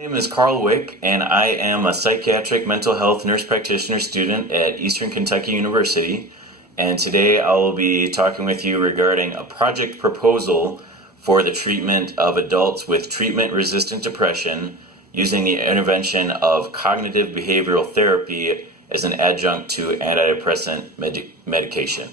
My name is Carl Wick, and I am a psychiatric mental health nurse practitioner student at Eastern Kentucky University. And today I will be talking with you regarding a project proposal for the treatment of adults with treatment-resistant depression using the intervention of cognitive behavioral therapy as an adjunct to antidepressant medication.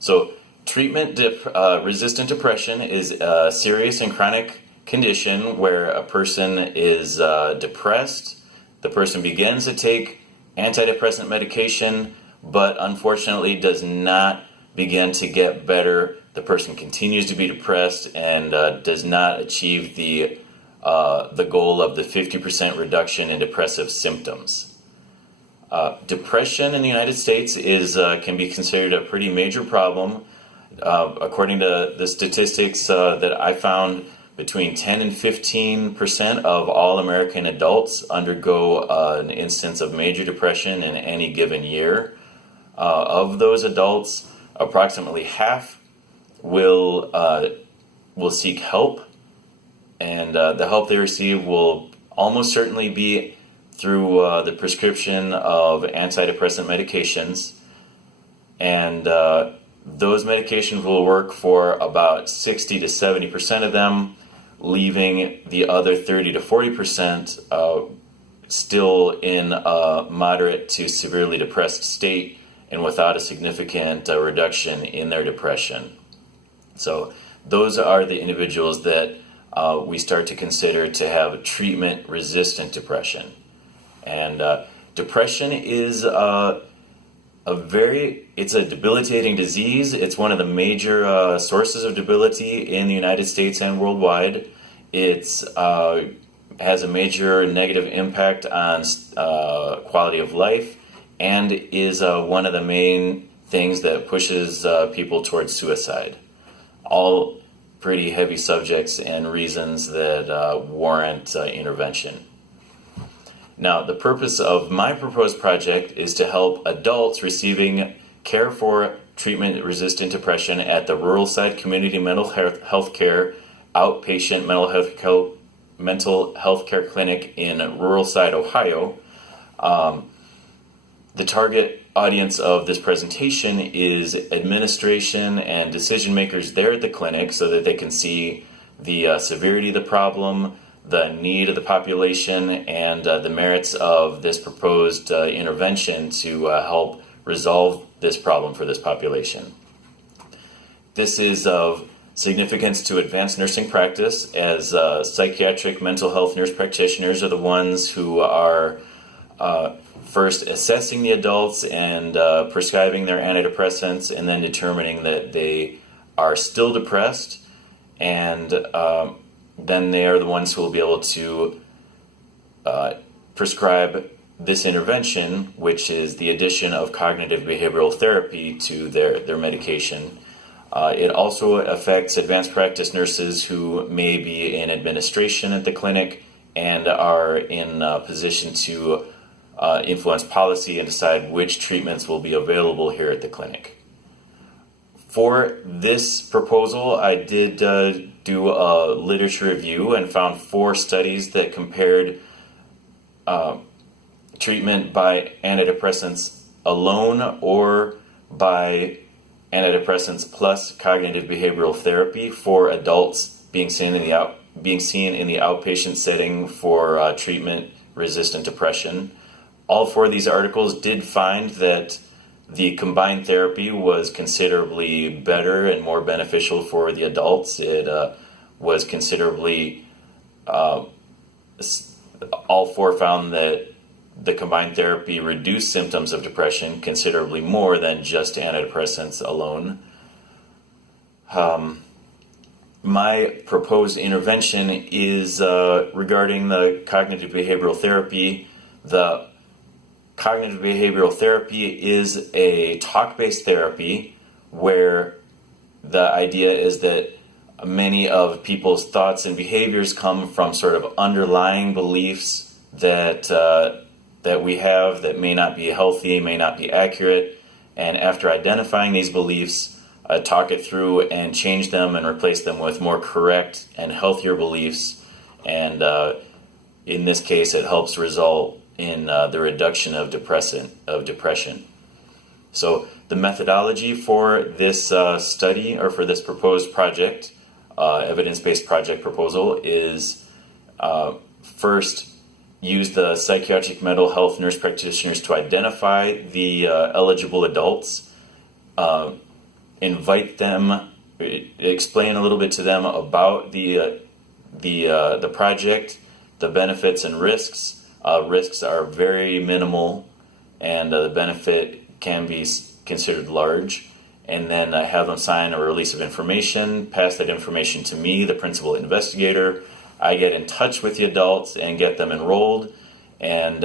So, treatment-resistant depression is a serious and chronic condition where a person is depressed. The person begins to take antidepressant medication, but unfortunately does not begin to get better. The person continues to be depressed and does not achieve the goal of the 50% reduction in depressive symptoms. Depression in the United States can be considered a pretty major problem. According to the statistics that I found, between 10 and 15% of all American adults undergo an instance of major depression in any given year. Of those adults, approximately half will seek help, and the help they receive will almost certainly be through the prescription of antidepressant medications, and those medications will work for about 60 to 70% of them, leaving the other 30 to 40% still in a moderate to severely depressed state and without a significant reduction in their depression. So those are the individuals that we start to consider to have treatment-resistant depression. And depression is it's a debilitating disease. It's one of the major sources of debility in the United States and worldwide. It's has a major negative impact on quality of life, and is one of the main things that pushes people towards suicide. All pretty heavy subjects and reasons that warrant intervention. Now, the purpose of my proposed project is to help adults receiving care for treatment-resistant depression at the Rural Side Community Mental Health Care Outpatient Mental Health Care Clinic in Rural Side, Ohio. The target audience of this presentation is administration and decision makers there at the clinic so that they can see the severity of the problem, the need of the population, and the merits of this proposed intervention to help resolve this problem for this population. This is of significance to advanced nursing practice, as psychiatric mental health nurse practitioners are the ones who are first assessing the adults and prescribing their antidepressants, and then determining that they are still depressed, and then they are the ones who will be able to prescribe this intervention, which is the addition of cognitive behavioral therapy to their medication. It also affects advanced practice nurses who may be in administration at the clinic and are in a position to influence policy and decide which treatments will be available here at the clinic. For this proposal, I did do a literature review and found 4 studies that compared treatment by antidepressants alone or by antidepressants plus cognitive behavioral therapy for adults being seen in the outpatient setting for treatment-resistant depression. All 4 of these articles did find that the combined therapy was considerably better and more beneficial for the adults. It was considerably, all 4 found that the combined therapy reduced symptoms of depression considerably more than just antidepressants alone. My proposed intervention is regarding the cognitive behavioral therapy. The cognitive behavioral therapy is a talk-based therapy where the idea is that many of people's thoughts and behaviors come from sort of underlying beliefs that we have that may not be healthy, may not be accurate, and after identifying these beliefs, talk it through and change them and replace them with more correct and healthier beliefs, and in this case, it helps result in the reduction of depression. So the methodology for this study, or for this proposed project, evidence-based project proposal, is first use the psychiatric mental health nurse practitioners to identify the eligible adults, invite them, explain a little bit to them about the project, the benefits and risks. Risks are very minimal, and the benefit can be considered large. And then have them sign a release of information, pass that information to me, the principal investigator. I get in touch with the adults and get them enrolled, and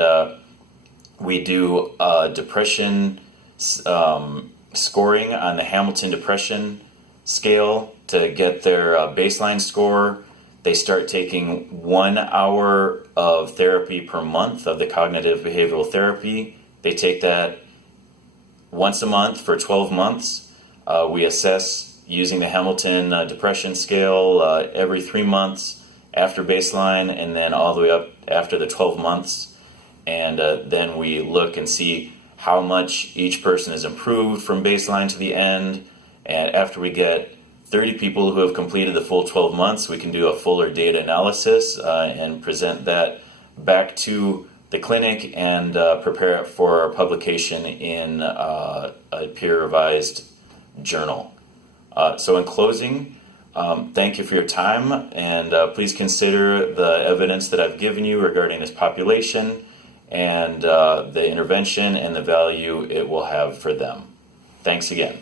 we do depression scoring on the Hamilton Depression Scale to get their baseline score. They start taking 1 hour of therapy per month of the cognitive behavioral therapy. They take that once a month for 12 months. We assess using the Hamilton Depression Scale every 3 months after baseline, and then all the way up after the 12 months. And then we look and see how much each person has improved from baseline to the end. And after we get 30 people who have completed the full 12 months, we can do a fuller data analysis and present that back to the clinic and prepare it for publication in a peer-revised journal. So in closing, thank you for your time, and please consider the evidence that I've given you regarding this population and the intervention and the value it will have for them. Thanks again.